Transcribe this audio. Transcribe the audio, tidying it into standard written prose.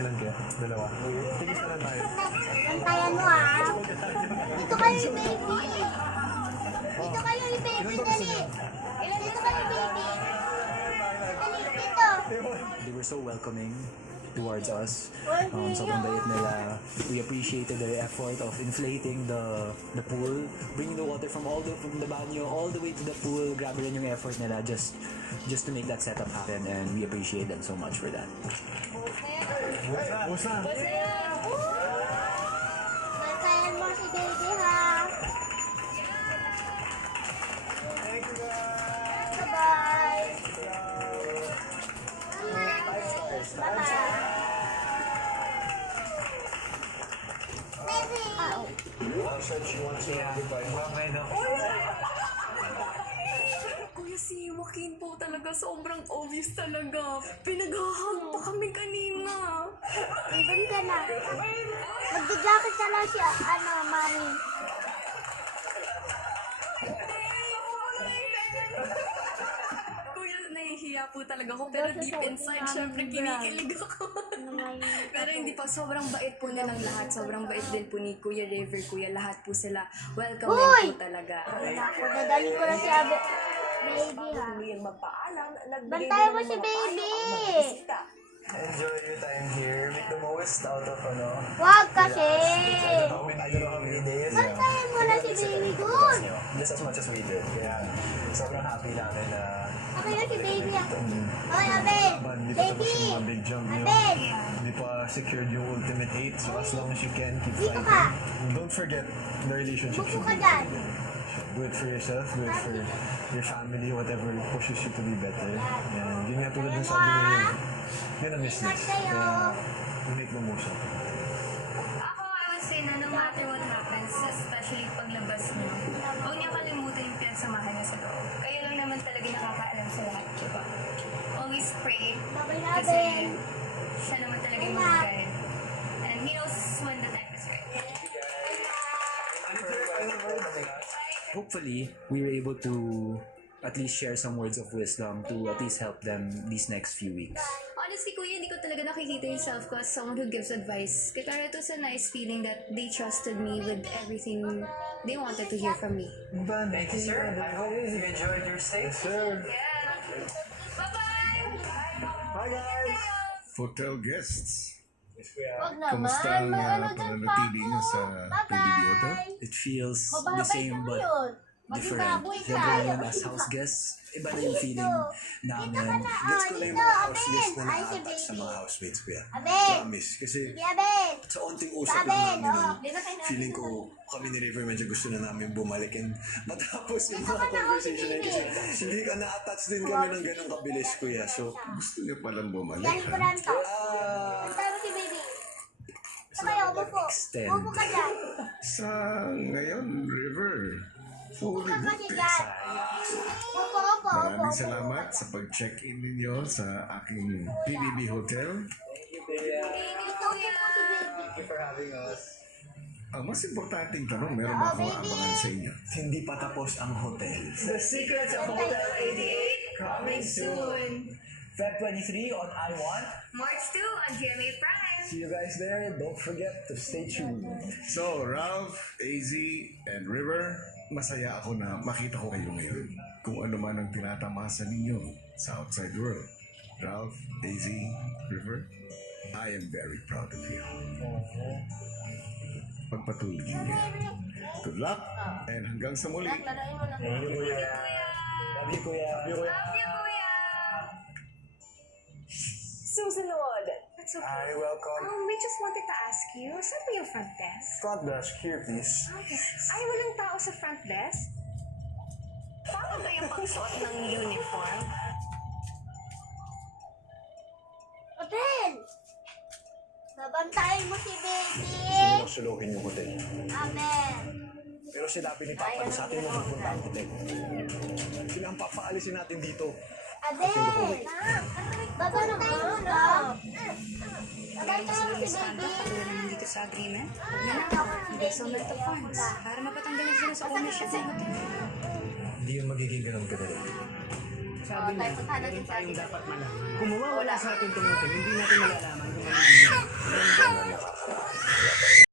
ilan kaya? Dalawa. Tigis na lang tayo. Bantayan mo Dito kayo yung baby. Dito kayo yung baby, dali. Dito kayo baby. Dali, dito. They were so welcoming towards us. Sobrang bait nila. We appreciated their effort of inflating the pool, bringing the water from the banyo all the way to the pool. Grabe rin yung effort nila just to make that setup happen, and we appreciate them so much for that. Busa! Bantayan mo si baby, ha? Bye-bye. Bye-bye. Baby! Said she wants to have goodbye. Bye na. Kuya, si Joaquin po talaga sobrang obvious talaga. Pinaghahag pa kami kanina. Ibon ka na. Magda-jacket ka lang siya, mami. Kuya, nahihiya po talaga ako. Pero deep inside, syempre kinikilig ako. Pero hindi po, sobrang bait po nilang lahat. Sobrang bait din po ni Kuya River, Kuya. Lahat po sila. Welcome din po talaga. Ako, dadalhin ko na si baby, ha? Bantayan mo si baby! Enjoy your time here. Make the most out of Wag kasi! I don't know how many days. Bantayan mo na si baby dun! Just as much as we did. Kaya sobrang happy namin na Okay na si baby, ha? Oy, Abel! hindi pa tapos Baby! yung mga big jump nyo. Abel! Hindi pa secured yung ultimate 8. So as long as you can, keep Dito fighting. ka! Don't forget, the relationship Buko should ka be dyan! do it for yourself, do it for your family, whatever pushes you to be better. And yun nga tulad ng sabi ni Will, yun ang business. Kaya, make the most of it. Ako, I would say na no matter what happens, especially paglabas niyo, huwag niyo kalimutan yung pinagsamahan niyo sa loob. Kayo lang naman talaga nakakaalam sa lahat, diba? Always pray. Babay na, Kasi Abel! siya naman talaga yung mag-guide. And he knows when the time is right. Hopefully, we were able to at least share some words of wisdom to at least help them these next few weeks. Honestly, Kuya, hindi ko talaga nakikita yourself ko as someone who gives advice. Kaya it was a nice feeling that they trusted me with everything they wanted to hear from me. Thank you, sir. I hope you enjoyed your stay. Yes, sir. Bye-bye! Bye, guys. Hotel guests. Wag naman! Kamusta ang May ano dyan pa pananatili niyo sa PBB Hotel? Bye-bye! It feels the Mababay same ka but ngayon! Maging different. baboy ka! Siyempre naman as house guests, iba na yung feeling namin. Gets ko na yung Dito, mga Abel! house guests na Ay, si na-attach sa baby! mga housemates ko yan. Abel! Promise. Kasi Si Abel! sa onting usap Abel, lang namin, oh. feeling ko kami ni River medyo gusto na namin bumalik and matapos yung Dito mga ka na, conversation na yun kasi Baby. hindi ka na-attach din kami ng ganong kabilis, kuya. So, Gusto niyo palang bumalik, Galing ko ha? lang to. Bantayan mo si baby. Sabay, upo. extend. Upo ka dyan. Sa ngayon, River, Upo fully ka kasi booked. dyan. Upo. Maraming salamat sa pag-check-in ninyo sa aking PBB Hotel. Gusto mo si baby. thank you for having us. Ang mas importanteng tanong, meron ba akong abangan sa inyo? Hindi pa tapos ang hotel. The Secrets of Hotel 88 coming soon. Feb 23 on I1. March 2 on GMA Prime. See you guys there. Don't forget to stay tuned. So, Ralph, AZ, and River, masaya ako na makita ko kayo ngayon. Kung ano man ang tinatamasa ninyo sa outside world. Ralph, AZ, River, I am very proud of you. Pagpatuloy niyo. Good luck, and hanggang sa muli. Laruin mo na. Thank you, kuya. Love you, kuya. Love you, kuya. Love you, Kuya! Susunod. That's okay. Hi, welcome. We just wanted to ask you, saan po yung front desk? Front desk here, please. Ay, walang tao sa front desk? Tama ba yung pagsuot ng uniform? Abel! Babantayan mo si baby. Sino suluhin yung hotel? Amen. Pero sinabi ni Papa na sa atin na magpunta ang hotel. Sila ang papaalisin natin dito. Abel! Babantayan mo na. Babantayan mo si baby. Pagdating dito sa agreement, investment of funds para mapatanggalin sila sa ownership ng hotel. Hindi yun magiging ganun kadali. Sabi niya, meron tayong Kung mawawala sa atin itong hotel, hindi natin malalaman